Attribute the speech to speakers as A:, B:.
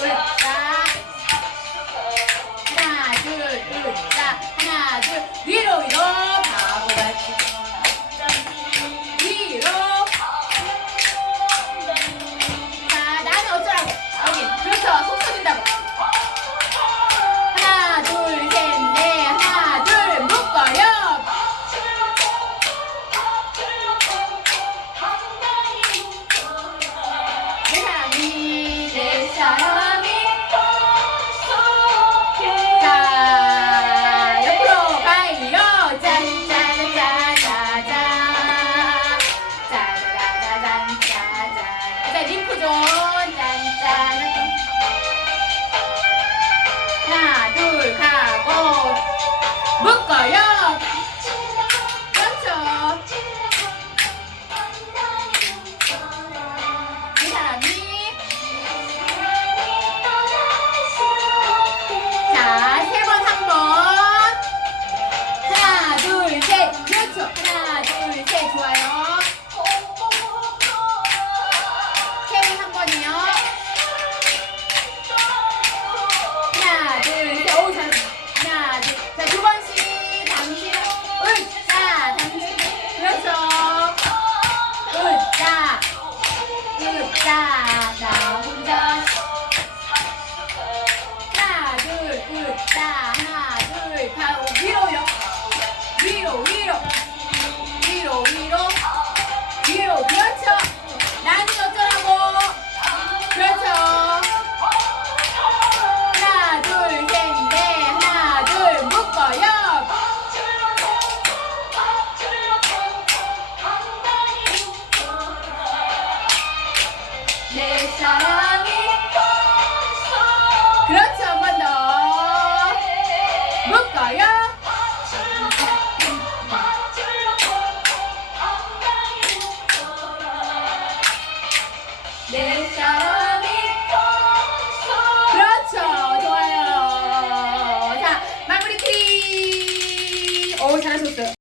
A: Wait.